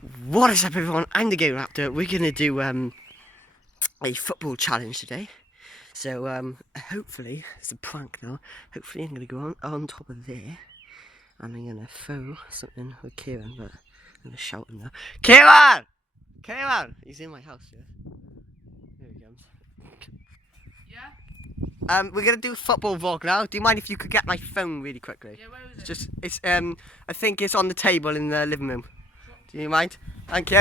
What is up, everyone? I'm the Game Raptor. We're gonna do a football challenge today. So hopefully it's a prank now. Hopefully I'm gonna go on top of there and I'm gonna throw something with Kieran, but I'm gonna shout him now. Kieran! Kieran! He's in my house, yeah. Here he comes. Yeah? We're gonna do a football vlog now. Do you mind if you could get my phone really quickly? Yeah, where is it? It's I think it's on the table in the living room. Do you mind? Thank you.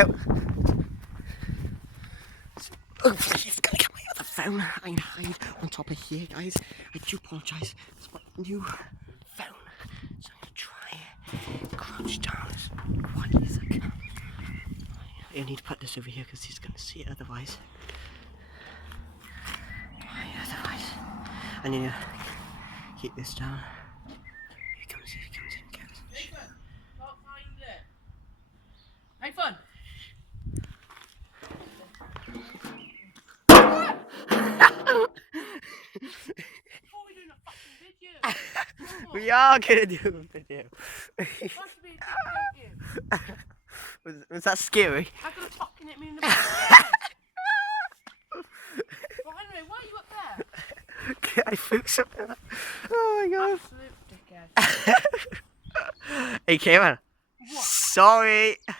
Oh, he's gonna get my other phone. I'm gonna hide on top of here, guys. I do apologise. It's my new phone. So I'm gonna try crouch down as quietly as I can. I need to put this over here because he's gonna see it otherwise. I need to keep this down. Here he comes, guys. Nathan, can't find it. Nathan! Before we doing a fucking video. We are gonna do a video. It must be a dick, don't you? Was that scary? How can it fucking hit me in the back of the head? Well, anyway, why are you up there? Okay, I threw something. Oh my god. Absolute dickhead. Hey, Kieran. What? Sorry. What?